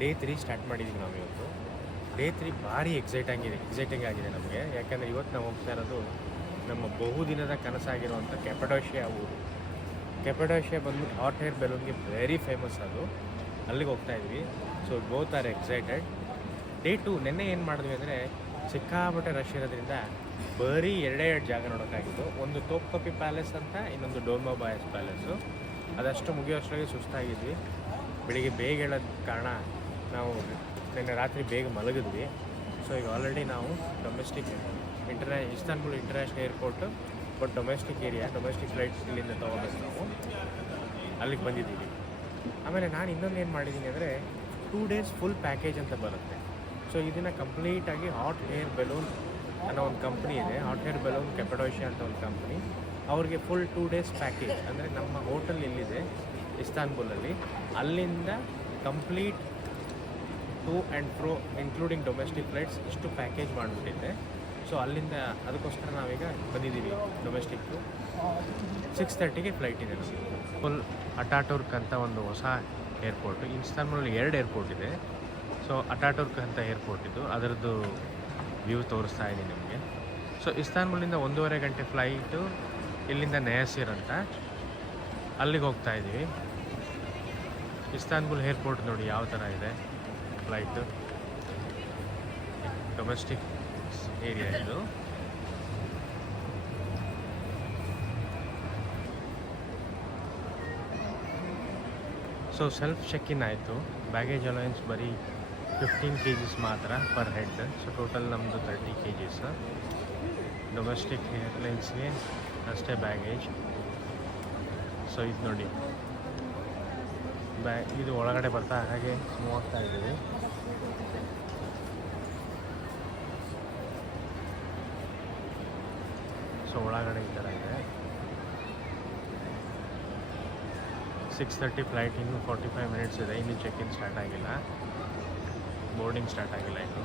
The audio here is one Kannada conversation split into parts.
ಡೇ 3 ಸ್ಟಾರ್ಟ್ ಮಾಡಿದ್ದೀವಿ ನಾವು ಇವತ್ತು. ಡೇ 3 ಭಾರಿ ಎಕ್ಸೈಟಿಂಗ್ ಆಗಿದೆ ನಮಗೆ. ಯಾಕಂದರೆ ಇವತ್ತು ನಾವು ಹೋಗ್ತಾ ಇರೋದು ನಮ್ಮ ಬಹುದಿನದ ಕನಸಾಗಿರುವಂಥ ಕೆಪಡೋಷಿಯಾ ಊರು. ಕೆಪಡೋಷಿಯಾ ಬಂದ್ಬಿಟ್ಟು ಹಾಟ್ ಏರ್ ಬೆಲೂನ್ಗೆ ವೆರಿ ಫೇಮಸ್ ಅದು. ಅಲ್ಲಿಗೆ ಹೋಗ್ತಾ ಇದ್ವಿ. So both are excited. Day 2 ನೆನ್ನೆ ಏನು ಮಾಡಿದ್ವಿ ಅಂದರೆ ಸಿಕ್ಕಾಪಟ್ಟೆ ರಶ್ ಇರೋದ್ರಿಂದ ಬರೀ ಎರಡೇ ಜಾಗ ನೋಡೋಕ್ಕಾಗಿತ್ತು. ಒಂದು ತೋಪ್ಕಪಿ ಪ್ಯಾಲೇಸ್ ಅಂತ, ಇನ್ನೊಂದು ಡೋಲ್ಮಾ ಬಾಯಸ್ ಪ್ಯಾಲೇಸು. ಅದಷ್ಟು ಮುಗಿಯೋಷ್ಟರಲ್ಲಿ ಸುಸ್ತಾಗಿದ್ವಿ. ಬೆಳಿಗ್ಗೆ ಬೇಗ ಹೇಳೋದ ಕಾರಣ ನಾವು ನಿನ್ನೆ ರಾತ್ರಿ ಬೇಗ ಮಲಗಿದ್ವಿ. ಸೊ ಈಗ ಆಲ್ರೆಡಿ ನಾವು Istanbul international airport, but domestic flight ಇಲ್ಲಿಂದ ತೊಗೊಬೇಕು ನಾವು. ಅಲ್ಲಿಗೆ ಬಂದಿದ್ದೀವಿ. ಆಮೇಲೆ ನಾನು ಇನ್ನೊಂದು ಏನು ಮಾಡಿದ್ದೀನಿ ಅಂದರೆ 2 days ಫುಲ್ ಪ್ಯಾಕೇಜ್ ಅಂತ ಬರುತ್ತೆ. ಸೊ ಇದನ್ನು ಕಂಪ್ಲೀಟಾಗಿ ಹಾಟ್ ಏರ್ ಬೆಲೂನ್ ಅನ್ನೋ ಒಂದು ಕಂಪ್ನಿ ಇದೆ. ಹಾಟ್ ಏರ್ ಬೆಲೂನ್ ಕೆಪಡೋಷಿಯಾ ಅಂತ ಒಂದು ಕಂಪ್ನಿ. ಅವ್ರಿಗೆ ಫುಲ್ 2 days ಪ್ಯಾಕೇಜ್ ಅಂದರೆ ನಮ್ಮ ಹೋಟೆಲ್ ಎಲ್ಲಿದೆ ಇಸ್ತಾನ್ಬುಲಲ್ಲಿ, ಅಲ್ಲಿಂದ complete to and fro including domestic flights ಇಷ್ಟು ಪ್ಯಾಕೇಜ್ ಮಾಡಿಬಿಟ್ಟಿದ್ದೆ. ಸೊ ಅಲ್ಲಿಂದ ಅದಕ್ಕೋಸ್ಕರ ನಾವೀಗ ಬಂದಿದ್ದೀವಿ. ಡೊಮೆಸ್ಟಿಕ್ಕು 6:30ಗೆ ಫ್ಲೈಟ್ ಇದೆ ನಮಗೆ. ಫುಲ್ ಅಟಾಟುರ್ಕ್ ಅಂತ ಒಂದು ಹೊಸ ಏರ್ಪೋರ್ಟು. ಇಸ್ತಾನ್ಬುಲಲ್ಲಿ 2 ಏರ್ಪೋರ್ಟ್ ಇದೆ. ಸೊ ಅಟಾಟುರ್ಕ್ ಅಂತ ಏರ್ಪೋರ್ಟ್ ಇದು, ಅದರದ್ದು ವ್ಯೂ ತೋರಿಸ್ತಾ ಇದ್ದೀನಿ ನಿಮಗೆ. ಸೊ ಇಸ್ತಾನ್ಬುಲಿಂದ 1.5 ಗಂಟೆ ಫ್ಲೈಟು ಇಲ್ಲಿಂದ ನಯಾಸಿರ್ ಅಂತ, ಅಲ್ಲಿಗೆ ಹೋಗ್ತಾ ಇದ್ದೀವಿ. ಇಸ್ತಾನ್ಬುಲ್ ಏರ್ಪೋರ್ಟ್ ನೋಡಿ ಯಾವ ಥರ ಇದೆ ಫ್ಲೈಟು. ಡೊಮೆಸ್ಟಿಕ್ ಏರಿಯಾ ಇದು. ಸೊ ಸೆಲ್ಫ್ ಚೆಕ್-ಇನ್ ಆಯಿತು. ಬ್ಯಾಗೇಜ್ ಅಲೋಯನ್ಸ್ ಬರೀ 15 kgs ಮಾತ್ರ ಪರ್ ಹೆಡ್. ಸೊ ಟೋಟಲ್ ನಮ್ಮದು 30 kgs. ಡೊಮೆಸ್ಟಿಕ್ ಏರ್ಲೈನ್ಸ್ಗೆ ಅಷ್ಟೇ ಬ್ಯಾಗೇಜ್. ಸೊ ಇದು ನೋಡಿ ಇದು ಒಳಗಡೆ ಬರ್ತಾ ಹಾಗೆ ಮೂವ್ ಆಗ್ತಾ ಇದ್ದೀವಿ. ಸೊ ಒಳಗಡೆ ಈ ಥರ ಇದೆ. 6:30 ಫ್ಲೈಟ್, ಇನ್ನೂ 45 minutes ಇದೆ. ಇನ್ನೂ ಚೆಕ್-ಇನ್ ಸ್ಟಾರ್ಟ್ ಆಗಿಲ್ಲ, ಬೋರ್ಡಿಂಗ್ ಸ್ಟಾರ್ಟ್ ಆಗಿಲ್ಲ ಇನ್ನು.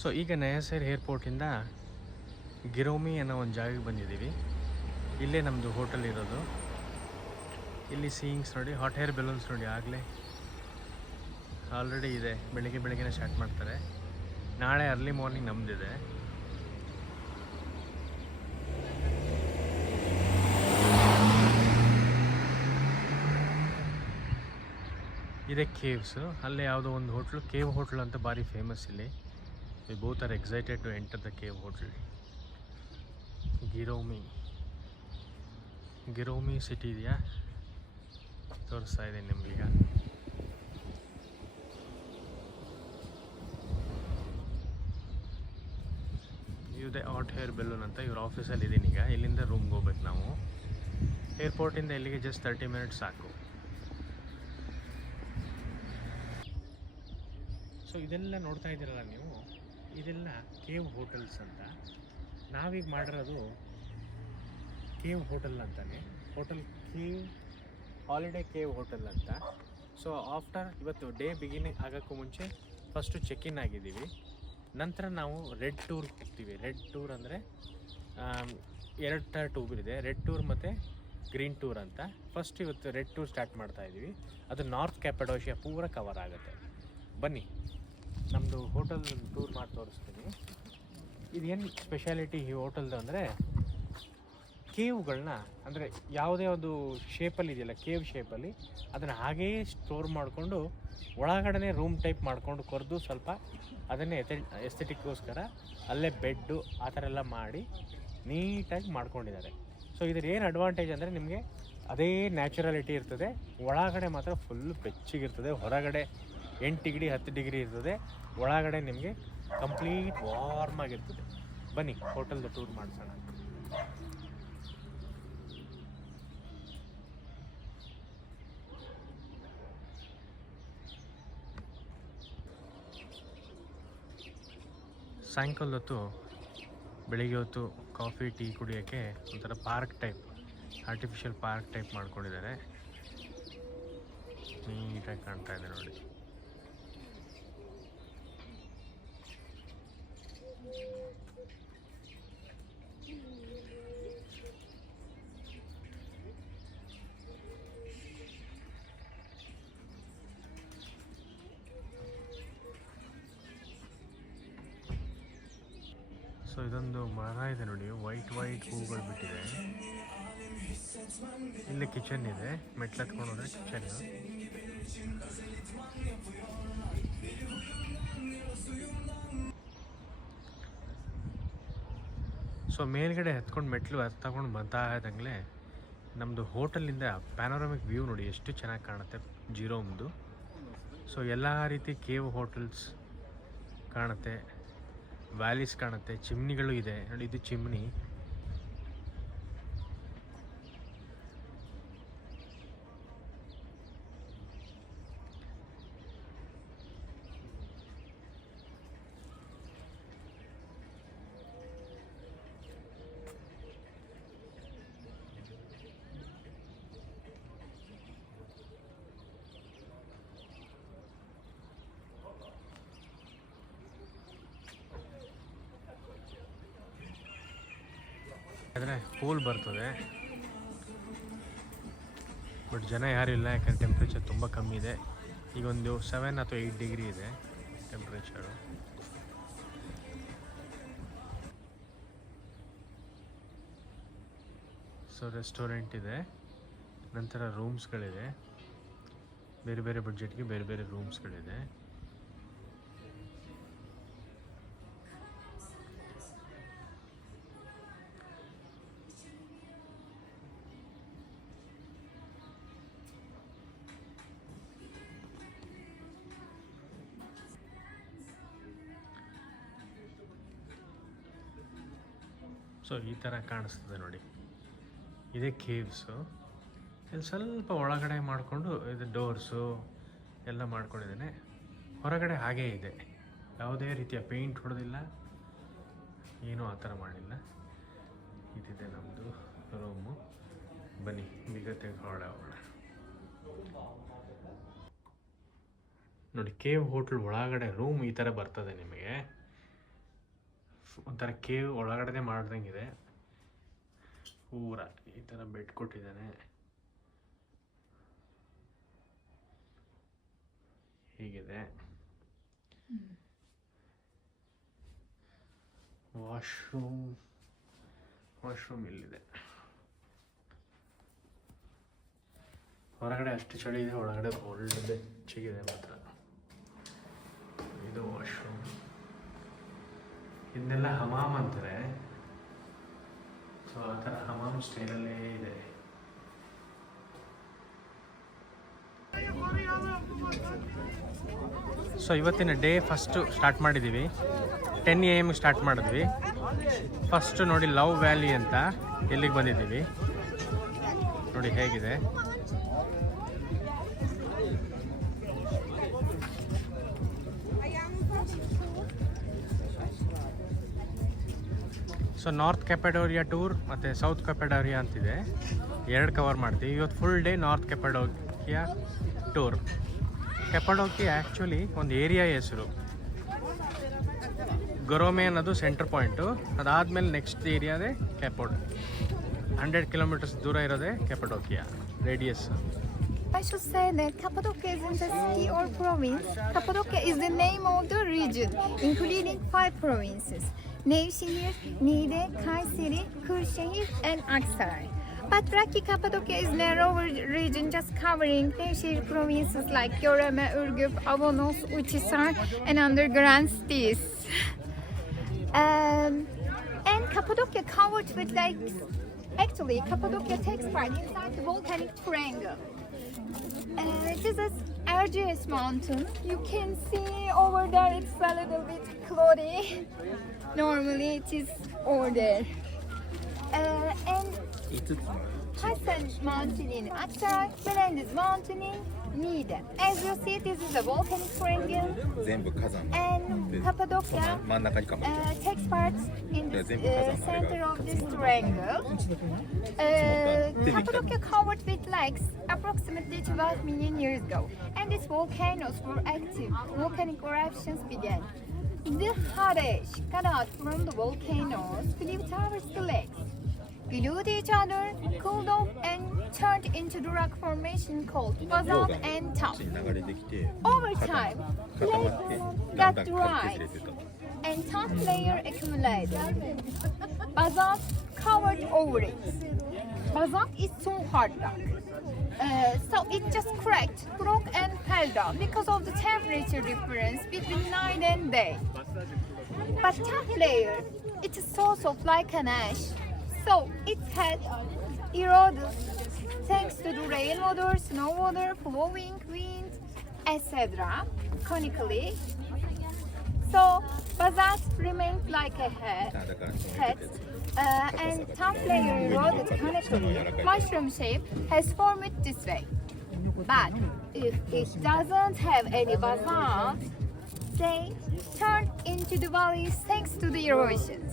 ಸೊ ಈಗ ನಯಾಸಿರ್ ಏರ್ಪೋರ್ಟಿಂದ ಗಿರೋಮಿ ಅನ್ನೋ ಒಂದು ಜಾಗಕ್ಕೆ ಬಂದಿದ್ದೀವಿ. ಇಲ್ಲೇ ನಮ್ಮದು ಹೋಟೆಲ್ ಇರೋದು. ಇಲ್ಲಿ ಸೀಯಿಂಗ್ಸ್ ನೋಡಿ, ಹಾಟ್ ಏರ್ ಬೆಲೂನ್ಸ್ ನೋಡಿ ಆಗಲೇ ಆಲ್ರೆಡಿ ಇದೆ. ಬೆಳಗ್ಗೆನೇ ಸ್ಟಾರ್ಟ್ ಮಾಡ್ತಾರೆ. ನಾಳೆ ಅರ್ಲಿ ಮಾರ್ನಿಂಗ್ ನಮ್ಮದಿದೆ. ಇದೆ ಕೇವ್ಸು. ಅಲ್ಲೇ ಯಾವುದೋ ಒಂದು ಹೋಟ್ಲು, ಕೇವ್ ಹೋಟ್ಲು ಅಂತ ಭಾರಿ ಫೇಮಸ್ ಇಲ್ಲಿ. We both are excited to enter the cave hotel. Goreme city ಇದೆಯಾ ತೋರಿಸ್ತಾ ಇದ್ದೀನಿ ನಿಮಗೀಗ. ಇದೆ ಹಾಟ್ ಏರ್ ಬೆಲೂನ್ ಅಂತ. ಇವ್ರ ಆಫೀಸಲ್ಲಿ ಇದ್ದೀನಿ ಈಗ. ಇಲ್ಲಿಂದ ರೂಮ್ಗೆ ಹೋಗ್ಬೇಕು ನಾವು. ಏರ್ಪೋರ್ಟಿಂದ ಇಲ್ಲಿಗೆ ಜಸ್ಟ್ 30 minutes ಸಾಕು. ಸೊ ಇದೆಲ್ಲ ನೋಡ್ತಾ ಇದ್ದೀರಲ್ಲ ನೀವು, ಇದೆಲ್ಲ ಕೇವ್ ಹೋಟೆಲ್ಸ್ ಅಂತ. ನಾವೀಗ ಮಾಡಿರೋದು ಕೇವ್ ಹೋಟೆಲ್ ಅಂತಾನೆ. Hotel cave holiday cave hotel ಅಂತ. ಸೊ ಆಫ್ಟರ್ ಇವತ್ತು ಡೇ ಬಿಗಿನಿಂಗ್ ಆಗೋಕ್ಕೂ ಮುಂಚೆ ಫಸ್ಟು ಚೆಕ್-ಇನ್ ಆಗಿದ್ದೀವಿ. ನಂತರ ನಾವು ರೆಡ್ ಟೂರ್ಗೆ ಹೋಗ್ತೀವಿ. ರೆಡ್ ಟೂರ್ ಅಂದರೆ 2 ಥರ ಟೂರ್ ಇದೆ, ರೆಡ್ ಟೂರ್ ಮತ್ತು ಗ್ರೀನ್ ಟೂರ್ ಅಂತ. ಫಸ್ಟ್ ಇವತ್ತು ರೆಡ್ ಟೂರ್ ಸ್ಟಾರ್ಟ್ ಮಾಡ್ತಾಯಿದ್ದೀವಿ. ಅದು ನಾರ್ತ್ ಕ್ಯಾಪಡೋಷಿಯಾ ಪೂರ ಕವರ್ ಆಗುತ್ತೆ. ಬನ್ನಿ ನಮ್ಮದು ಹೋಟೆಲ್ ಟೂರ್ ಮಾಡಿ ತೋರಿಸ್ತೀನಿ. ಇದೇನು ಸ್ಪೆಷಾಲಿಟಿ ಈ ಹೋಟೆಲ್ದು ಅಂದರೆ ಕೇವ್ಗಳನ್ನ, ಅಂದರೆ ಯಾವುದೇ ಒಂದು ಶೇಪಲ್ಲಿ ಇದೆಯಲ್ಲ ಕೇವ್ ಶೇಪಲ್ಲಿ, ಅದನ್ನು ಹಾಗೇ ಸ್ಟೋರ್ ಮಾಡಿಕೊಂಡು ಒಳಗಡೆ ರೂಮ್ ಟೈಪ್ ಮಾಡ್ಕೊಂಡು ಕೊರೆದು ಸ್ವಲ್ಪ ಅದನ್ನೇ ಎಸ್ಥೆಟಿಕ್ಗೋಸ್ಕರ ಅಲ್ಲೇ ಬೆಡ್ಡು ಆ ಥರ ಎಲ್ಲ ಮಾಡಿ ನೀಟಾಗಿ ಮಾಡ್ಕೊಂಡಿದ್ದಾರೆ. ಸೊ ಇದ್ರ ಏನು ಅಡ್ವಾಂಟೇಜ್ ಅಂದರೆ ನಿಮಗೆ ಅದೇ ನ್ಯಾಚುರಾಲಿಟಿ ಇರ್ತದೆ, ಒಳಗಡೆ ಮಾತ್ರ ಫುಲ್ಲು ಬೆಚ್ಚಗಿರ್ತದೆ. ಹೊರಗಡೆ 8 ಡಿಗ್ರಿ 10 ಡಿಗ್ರಿ ಇರ್ತದೆ, ಒಳಗಡೆ ನಿಮಗೆ ಕಂಪ್ಲೀಟ್ ವಾರ್ಮ್ ಆಗಿರ್ತದೆ. ಬನ್ನಿ ಹೋಟೆಲ್ದು ಟೂರ್ ಮಾಡಿಸೋಣ. ಸಾಯಂಕಾಲದ ಹೊತ್ತು ಬೆಳಿಗ್ಗೆ ಹೊತ್ತು ಕಾಫಿ ಟೀ ಕುಡಿಯೋಕ್ಕೆ ಒಂಥರ park type, artificial park type ಮಾಡ್ಕೊಂಡಿದ್ದಾರೆ. ನೀಟಾಗಿ ಕಾಣ್ತಾ ಇದೆ ನೋಡಿ. ಸೊ ಇದೊಂದು ಮರ ಇದೆ ನೋಡಿ, ವೈಟ್ ಹೂಗಳು ಬಿಟ್ಟಿದೆ. ಇಲ್ಲಿ ಕಿಚನ್ ಇದೆ, ಮೆಟ್ಲು ಹತ್ಕೊಂಡು ಹೋದ್ರೆ ಕಿಚನ್. ಸೊ ಮೇಲ್ಗಡೆ ಹತ್ಕೊಂಡು ಮೆಟ್ಲು ತಗೊಂಡು ಬರ್ತಾ ಇದ್ದಂಗೆ ನಮ್ಮದು ಹೋಟೆಲಿಂದ ಪ್ಯಾನೋರಾಮಿಕ್ ವ್ಯೂ ನೋಡಿ ಎಷ್ಟು ಚೆನ್ನಾಗಿ ಕಾಣುತ್ತೆ ಜಿರೋಮ್ದು. ಸೊ ಎಲ್ಲ ರೀತಿ ಕೇವ್ ಹೋಟೆಲ್ಸ್ ಕಾಣುತ್ತೆ, ವ್ಯಾಲೀಸ್ ಕಾಣುತ್ತೆ, ಚಿಮ್ನಿಗಳು ಇದೆ ನೋಡಿ. ಇದು ಚಿಮ್ನಿ. ಆದರೆ ಪೂಲ್ ಬರ್ತದೆ, ಬಟ್ ಜನ ಯಾರಿಲ್ಲ, ಯಾಕಂದರೆ ಟೆಂಪ್ರೇಚರ್ ತುಂಬ ಕಮ್ಮಿ ಇದೆ. ಈಗ ಒಂದು 7 ಅಥವಾ 8 ಡಿಗ್ರಿ ಇದೆ ಟೆಂಪ್ರೇಚರು. ಸೊ ರೆಸ್ಟೋರೆಂಟ್ ಇದೆ, ನಂತರ ರೂಮ್ಸ್ಗಳಿದೆ, ಬೇರೆ ಬೇರೆ ಬಡ್ಜೆಟ್ಗೆ ಬೇರೆ ಬೇರೆ ರೂಮ್ಸ್ಗಳಿದೆ. ಸೊ ಈ ಥರ ಕಾಣಿಸ್ತದೆ ನೋಡಿ, ಇದೇ ಕೇವ್ಸು. ಇಲ್ಲಿ ಸ್ವಲ್ಪ ಒಳಗಡೆ ಮಾಡಿಕೊಂಡು ಇದು ಡೋರ್ಸು ಎಲ್ಲ ಮಾಡ್ಕೊಂಡಿದ್ದೇನೆ. ಹೊರಗಡೆ ಹಾಗೇ ಇದೆ, ಯಾವುದೇ ರೀತಿಯ ಪೇಂಟ್ ಹೊಡೆದಿಲ್ಲ, ಏನೂ ಆ ಥರ ಮಾಡಿಲ್ಲ. ಇದಿದೆ ನಮ್ಮದು ರೂಮು. ಬನ್ನಿ ಬೀಗ ತೆಗೆದುಕೊಳ್ಳೋಣ. ನೋಡಿ ಕೇವ್ ಹೋಟ್ಲ್ ಒಳಗಡೆ ರೂಮ್ ಈ ಥರ ಬರ್ತದೆ ನಿಮಗೆ. ಒಂಥರ ಕೇವ್ ಒಳಗಡೆ ಮಾಡ್ದಂಗಿದೆ. ಪೂರ ಈ ಥರ ಬೆಡ್ ಕೊಟ್ಟಿದ್ದಾನೆ. ಹೀಗಿದೆ. ವಾಶ್ರೂಮ್ ಇಲ್ಲಿದೆ. ಹೊರಗಡೆ ಅಷ್ಟು ಚಳಿ ಇದೆ, ಒಳಗಡೆ ಒಳ್ಳೆ ಬೆಚ್ಚಗಿದೆ ಮಾತ್ರ. ಇದು ವಾಶ್ರೂಮ್. ಇದನ್ನೆಲ್ಲ ಹಮಾಮ್ ಅಂತಾರೆ. ಸೊ ಆ ಥರ ಹಮಾಮ್ ಸ್ಟೈಲಲ್ಲೇ ಇದೆ. ಸೊ ಇವತ್ತಿನ ಡೇ ಫಸ್ಟು ಸ್ಟಾರ್ಟ್ ಮಾಡಿದ್ದೀವಿ. 10 AM ಸ್ಟಾರ್ಟ್ ಮಾಡಿದ್ವಿ. ಫಸ್ಟು ನೋಡಿ ಲವ್ ವ್ಯಾಲಿ ಅಂತ ಇಲ್ಲಿಗೆ ಬಂದಿದ್ದೀವಿ. ನೋಡಿ ಹೇಗಿದೆ. ಸೊ ನಾರ್ತ್ ಕ್ಯಾಪಡೋರಿಯಾ ಟೂರ್ ಮತ್ತು ಸೌತ್ ಕ್ಯಾಪಡೋರಿಯಾ ಅಂತಿದೆ, 2 ಕವರ್ ಮಾಡ್ತೀವಿ. ಇವತ್ತು full day north Cappadocia tour. Cappadocia actually ಒಂದು ಏರಿಯಾ ಹೆಸರು. ಗೊರೋಮೆ ಅನ್ನೋದು ಸೆಂಟರ್ ಪಾಯಿಂಟು. ಅದಾದಮೇಲೆ ನೆಕ್ಸ್ಟ್ ಏರಿಯಾದೇ ಕೆಪೋಡ್. 100 kilometers ದೂರ ಇರೋದೇ Cappadocia radius. I should say that Cappadocia isn't a city or province. Cappadocia is the name of the region, including 5 provinces: Nevşehir, Niğde, Kayseri, Kırşehir, and Aksaray. But Raki Cappadocia is a narrower region just covering Nevşehir provinces like Göreme, Ürgüp, Avanos, Uçhisar, and other grand cities. And Cappadocia covered with lakes. Actually, Cappadocia takes part inside the volcanic triangle. It is an Erciyes mountain. You can see over there it's a little bit cloudy. Normally it is over there. And Hasan Mountain in Aksaray, Melendez Mountain in Niğde. As you see, this is a volcanic triangle. And Cappadocia takes part in the center of this triangle. Cappadocia covered with lakes approximately 12 million years ago, and its volcanoes were active. Volcanic eruptions began. The hot ash cut out from the volcanoes flew towards the lakes, glued each other, cooled off, and turned into the rock formation called basalt and tuff. Over time, lakes got dried and tough layer accumulated. Basalt covered over it. Basalt is so hard rock. So it just cracked, broke, and fell down because of the temperature difference between night and day. But tough layer, it's a source of like an ash. So it had eroded thanks to the rainwater, snow water, flowing wind, etc. conically. So basalt remained like a head and top layer eroded conically. Mushroom shape has formed this way. But if it doesn't have any basalt, they turn into the valleys thanks to the erosions.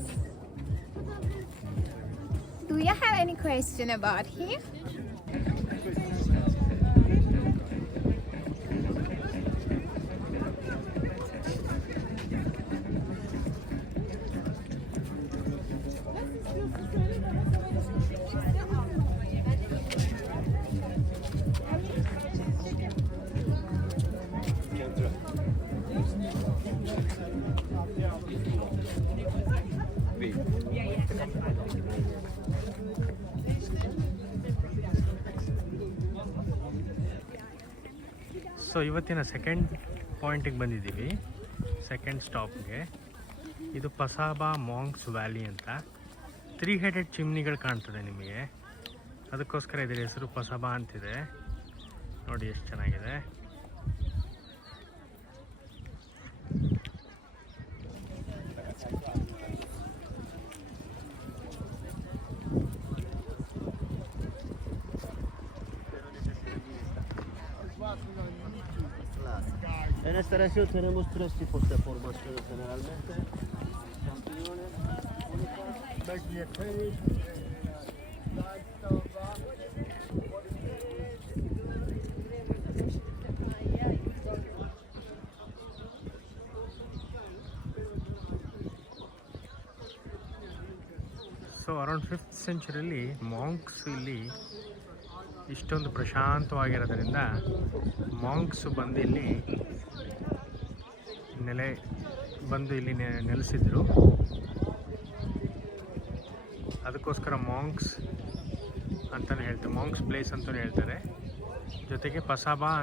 Do you have any question about here? So ಇವತ್ತಿನ ಸೆಕೆಂಡ್ ಪಾಯಿಂಟಿಗೆ ಬಂದಿದ್ದೀವಿ, ಸೆಕೆಂಡ್ ಸ್ಟಾಪ್ಗೆ. ಇದು ಪಸಾಬಾ ಮಾಂಗ್ಸ್ ವ್ಯಾಲಿ ಅಂತ. 3 headed ಚಿಮ್ನಿಗಳು ಕಾಣ್ತದೆ ನಿಮಗೆ, ಅದಕ್ಕೋಸ್ಕರ ಇದರ ಹೆಸರು ಪಸಾಬಾ ಅಂತಿದೆ. ನೋಡಿ ಎಷ್ಟು ಚೆನ್ನಾಗಿದೆ. En esta región tenemos 3 tipos de formaciones generalmente: champiñones, so around 5th centuryಲಿ ಮಾಂಕ್ಸ್ ಇಲ್ಲಿ ಇಷ್ಟೊಂದು ಪ್ರಶಾಂತವಾಗಿರೋದ್ರಿಂದ ಮಾಂಕ್ಸ್ ಬಂದು ಇಲ್ಲಿ ನೆಲೆಸಿದ್ರು. ಅದಕ್ಕೋಸ್ಕರ ಮಾಂಕ್ಸ್ ಅಂತಲೇ ಹೇಳ್ತಾರೆ, ಮಾಂಕ್ಸ್ ಪ್ಲೇಸ್ ಅಂತಲೇ ಹೇಳ್ತಾರೆ. ಜೊತೆಗೆ ಪಸಾಬಾ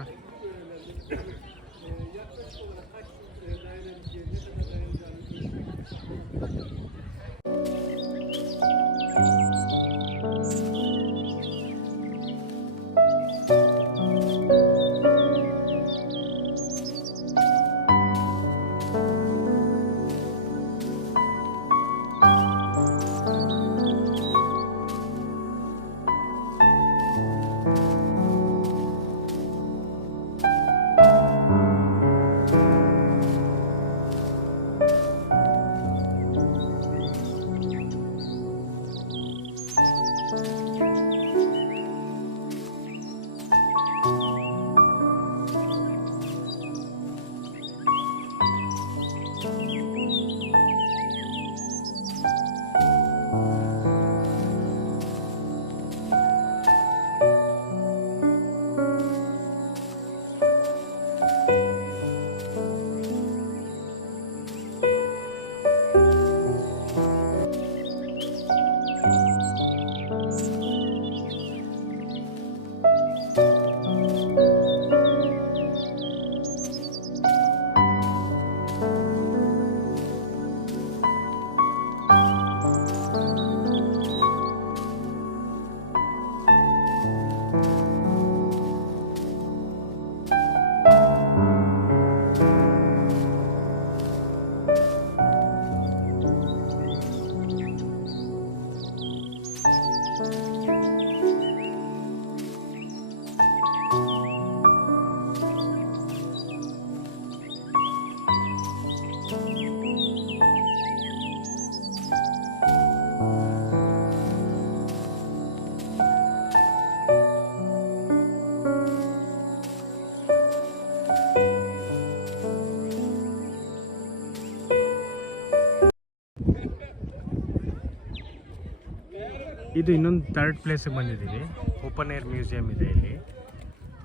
ಇದು ಇನ್ನೊಂದು ಥರ್ಡ್ ಪ್ಲೇಸಿಗೆ ಬಂದಿದ್ದೀವಿ. ಓಪನ್ ಏರ್ ಮ್ಯೂಸಿಯಂ ಇದೆ ಇಲ್ಲಿ.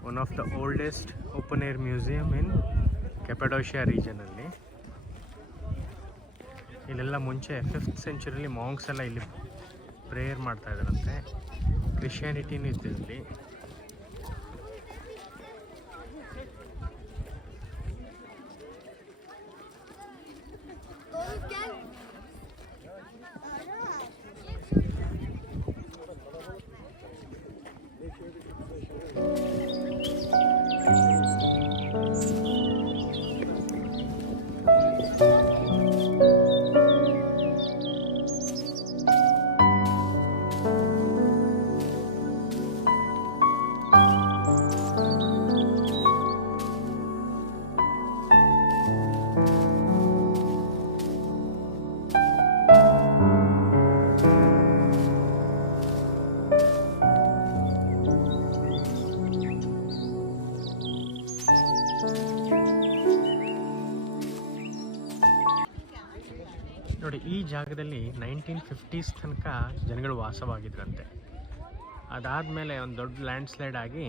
One of the oldest open air museum in Cappadocia ರೀಜನಲ್ಲಿ. ಇಲ್ಲೆಲ್ಲ ಮುಂಚೆ 5th ಸೆಂಚುರಿಲಿ ಮಾಂಕ್ಸ್ ಎಲ್ಲ ಇಲ್ಲಿ ಪ್ರೇಯರ್ ಮಾಡ್ತಾ ಇದ್ದಾರಂತೆ. ಕ್ರಿಶ್ಚಿಯಾನಿಟಿನೂ ಇತ್ತು ಇಲ್ಲಿ. ನೋಡಿ, ಈ ಜಾಗದಲ್ಲಿ 1950s ತನಕ ಜನಗಳು ವಾಸವಾಗಿದ್ರಂತೆ. ಅದಾದಮೇಲೆ ಒಂದು ದೊಡ್ಡ ಲ್ಯಾಂಡ್ ಸ್ಲೈಡ್ ಆಗಿ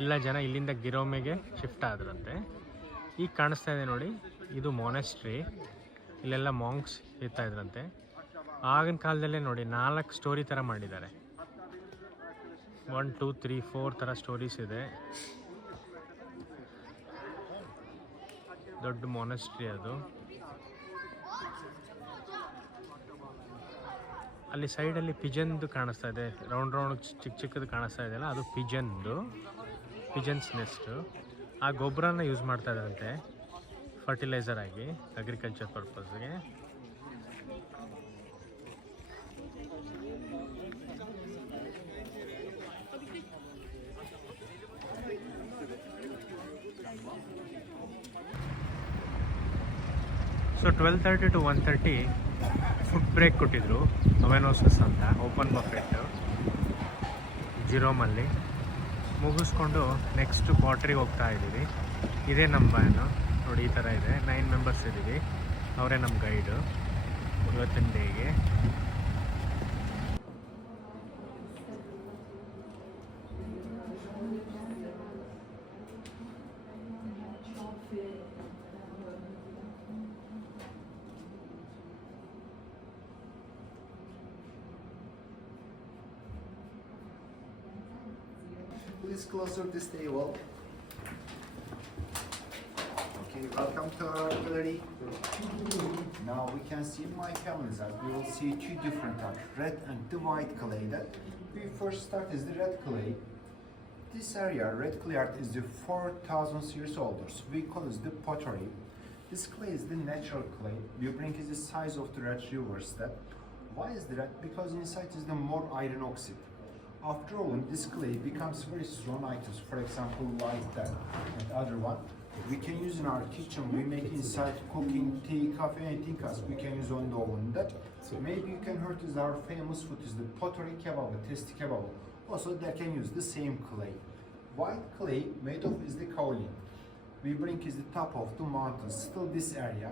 ಎಲ್ಲ ಜನ ಇಲ್ಲಿಂದ ಗಿರೋಮೆಗೆ ಶಿಫ್ಟ್ ಆದ್ರಂತೆ. ಈಗ ಕಾಣಿಸ್ತಾ ಇದೆ ನೋಡಿ, ಇದು ಮೊನೆಸ್ಟ್ರಿ. ಇಲ್ಲೆಲ್ಲ ಮಾಂಕ್ಸ್ ಇರ್ತಾ ಇದ್ರಂತೆ. ಆಗಿನ ಕಾಲದಲ್ಲೇ ನೋಡಿ 4 ಸ್ಟೋರಿ ಥರ ಮಾಡಿದ್ದಾರೆ. 1 2 3 4 ಥರ ಸ್ಟೋರೀಸ್ ಇದೆ. ದೊಡ್ಡ ಮೊನೆಸ್ಟ್ರಿ ಅದು. ಅಲ್ಲಿ ಸೈಡಲ್ಲಿ ಪಿಜನ್ದು ಕಾಣಿಸ್ತಾ ಇದೆ. ರೌಂಡ್ ಚಿಕ್ಕ ಚಿಕ್ಕದು ಕಾಣಿಸ್ತಾ ಇದೆಯಲ್ಲ, ಅದು ಪಿಜನ್ಸ್ ನೆಸ್ಟು. ಆ ಗೊಬ್ಬರನ ಯೂಸ್ ಮಾಡ್ತಾ ಇದ್ದಾರಂತೆ ಫರ್ಟಿಲೈಸರ್ ಆಗಿ, ಅಗ್ರಿಕಲ್ಚರ್ ಪರ್ಪಸ್ಗೆ. ಸೊ 12:30 to 1:30 ಫುಡ್ ಬ್ರೇಕ್ ಕೊಟ್ಟಿದ್ರು. ಅವೆನೋಸಸ್ ಅಂತ ಓಪನ್ ಬಫೆಟ್ ಜಿರೋಮಲ್ಲಿ ಮುಗಿಸ್ಕೊಂಡು ನೆಕ್ಸ್ಟ್ ಕ್ವಾರ್ಟ್ರಿಗೆ ಹೋಗ್ತಾ ಇದ್ದೀವಿ. ಇದೇ ನಮ್ಮ ವ್ಯಾನು ನೋಡಿ, ಈ ಥರ ಇದೆ. 9 ಮೆಂಬರ್ಸ್ ಇದ್ದೀವಿ. ಅವರೇ ನಮ್ಮ ಗೈಡು ಇವತ್ತಿನ ಡೇಗೆ. Please closer this table. Okay, welcome to our gallery. Now we can see my cameras that we will see 2 different types, red and the white clay. That we first start is the red clay. This area, red clay art, is the 4,000 years old. So we call it the pottery. This clay is the natural clay. We bring is the size of the red river step. Why is the red? Because inside is the more iron oxide. After all, this clay becomes very strong items, for example, like that and other one. We can use in our kitchen, we make inside cooking, tea, coffee, anything else, we can use on the oven. That so maybe you can heard is our famous food is the pottery kebab, testi kebab. Also they can use the same clay. White clay made of is the kaolin. We bring is the top of the mountains, still this area.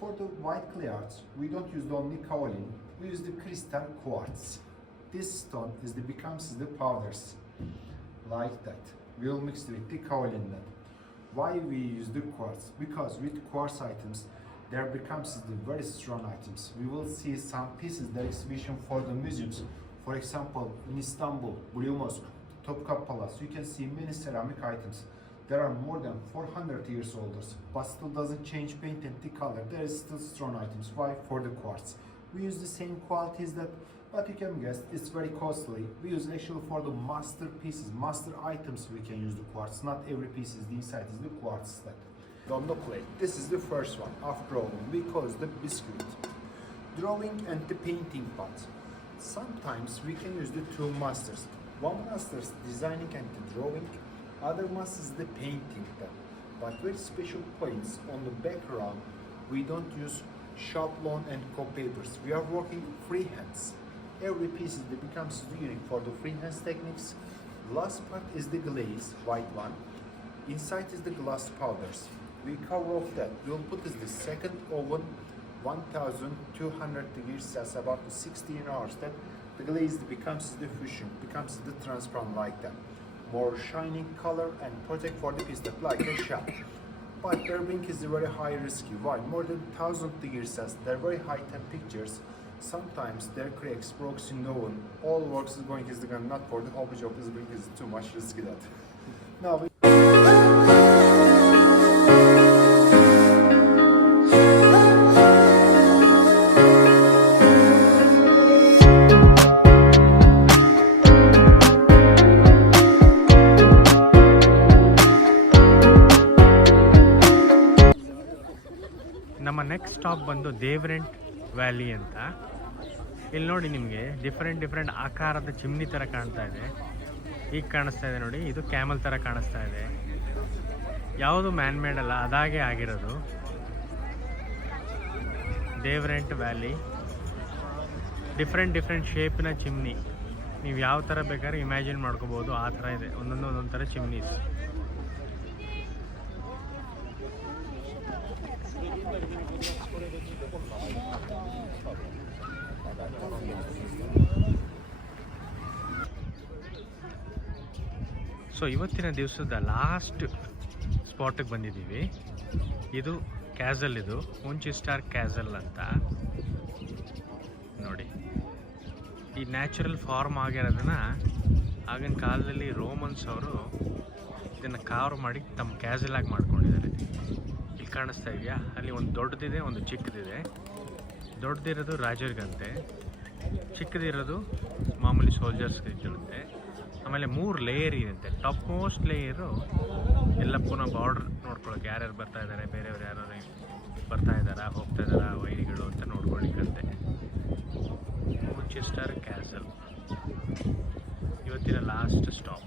For the white clay arts, we don't use only kaolin, we use the crystal quartz. This stone is the becomes the powders like that. We'll mix it with the kaolin. Why we use the quartz? Because with quartz items there becomes the very strong items. We will see some pieces that exhibition for the museums. For example, in Istanbul, Blue Mosque, Topkapı Palace, you can see many ceramic items. There are more than 400 years old, but still doesn't change paint and the color. There is still strong items. Why? For the quartz. We use the same qualities that, but you can guess it's very costly. We use actually for the masterpieces, master items we can use the quartz. Not every piece is the inside is the quartz that. On the plate, this is the first one. After all, we call it the biscuit. Drawing and the painting part. Sometimes we can use the 2 masters. One master is designing and the drawing, other master is the painting that. But very special points on the background, we don't use schablon and cut papers. We are working freehands. Every piece becomes unique for the freehand techniques. Last part is the glaze, white one. Inside is the glass powders. We cover off that. We'll put this the second oven, 1200 degrees Celsius, about 16 hours. That the glaze becomes the fusion, becomes the transparent like that. More shining color and protect for the pistol like a shell. But Burbank is very high risky. Why? More than 1,000 degrees Celsius, they're very high temperatures. Sometimes there cracks, broken in the oven. All works is going is the gun, not for the hobby job is going is too much risky that. Now we ನಮ್ಮ ನೆಕ್ಸ್ಟ್ ಸ್ಟಾಪ್ ಬಂದು ದೇವರೆಂಟ್ ವ್ಯಾಲಿ ಅಂತ. ಇಲ್ಲಿ ನೋಡಿ ನಿಮಗೆ ಡಿಫ್ರೆಂಟ್ ಆಕಾರದ ಚಿಮ್ನಿ ಥರ ಕಾಣ್ತಾ ಇದೆ. ಈಗ ಕಾಣಿಸ್ತಾ ಇದೆ ನೋಡಿ, ಇದು ಕ್ಯಾಮಲ್ ಥರ ಕಾಣಿಸ್ತಾ ಇದೆ. ಯಾವುದು ಮ್ಯಾನ್ ಮೇಡ್ ಅಲ್ಲ, ಅದಾಗೆ ಆಗಿರೋದು. ದೇವರೆಂಟ್ ವ್ಯಾಲಿ ಡಿಫ್ರೆಂಟ್ ಶೇಪಿನ ಚಿಮ್ನಿ. ನೀವು ಯಾವ ಥರ ಬೇಕಾದ್ರೆ ಇಮ್ಯಾಜಿನ್ ಮಾಡ್ಕೋಬೋದು, ಆ ಥರ ಇದೆ. ಒಂದೊಂದು ಥರ ಚಿಮ್ನೀಸ್. ಸೊ ಇವತ್ತಿನ ದಿವಸದ ಲಾಸ್ಟ್ ಸ್ಪಾಟಿಗೆ ಬಂದಿದ್ದೀವಿ. ಇದು ಕ್ಯಾಸಲ್, ಇದು ಮುಂಚಿಸ್ಟಾರ್ ಕ್ಯಾಸಲ್ ಅಂತ ನೋಡಿ. ಈ ನ್ಯಾಚುರಲ್ ಫಾರ್ಮ್ ಆಗಿರೋದನ್ನ ಆಗಿನ ಕಾಲದಲ್ಲಿ ರೋಮನ್ಸ್ ಅವರು ಇದನ್ನು ಕಾರ್ವ್ ಮಾಡಿ ತಮ್ಮ ಕ್ಯಾಸಲ್ ಆಗಿ ಮಾಡ್ಕೊಂಡಿದ್ದಾರೆ. ಇಲ್ಲಿ ಕಾಣಿಸ್ತಾ ಇದೆಯಾ, ಅಲ್ಲಿ ಒಂದು ದೊಡ್ಡದಿದೆ, ಒಂದು ಚಿಕ್ಕದಿದೆ. ದೊಡ್ಡದಿರೋದು ರಾಜರಿಗಂತೆ, ಚಿಕ್ಕದಿರೋದು ಮಾಮೂಲಿ ಸೋಲ್ಜರ್ಸ್ಗೆ ಇರುತ್ತೆ. ಆಮೇಲೆ 3 ಲೇಯರ್ ಇರುತ್ತೆ. ಟಾಪ್ ಮೋಸ್ಟ್ ಲೇಯರು ಎಲ್ಲ ಪುನಃ ಬಾರ್ಡ್ರ್ ನೋಡ್ಕೊಳ್ಳೋಕೆ, ಯಾರ್ಯಾರು ಬರ್ತಾ ಇದ್ದಾರೆ, ಬೇರೆಯವ್ರು ಯಾರು ಬರ್ತಾ ಇದ್ದಾರಾ, ಹೋಗ್ತಾ ಇದ್ದಾರಾ ವೈರಿಗಳು ಅಂತ ನೋಡ್ಕೊಳ್ಳಿಕ್ಕಂತೆ. ಮುಂಚೆಸ್ಟರ್ ಕ್ಯಾಸಲ್ ಇವತ್ತಿನ ಲಾಸ್ಟ್ ಸ್ಟಾಪ್.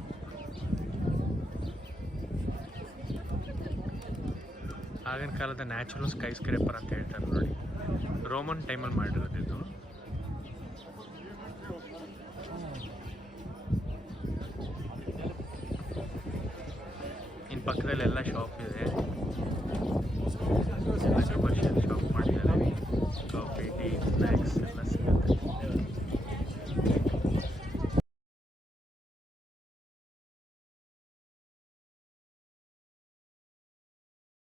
ಆಗಿನ ಕಾಲದ ನ್ಯಾಚುರಲ್ ಸ್ಕೈ ಸ್ಕ್ರೇಪರ್ ಅಂತ ಹೇಳ್ತಾರೆ ನೋಡಿ. ರೋಮನ್ ಟೈಮಲ್ಲಿ ಮಾಡಿರೋದು ಇದು. ಇನ್ನು ಪಕ್ಕದಲ್ಲಿ ಎಲ್ಲ ಶಾಪ್ ಇದೆ.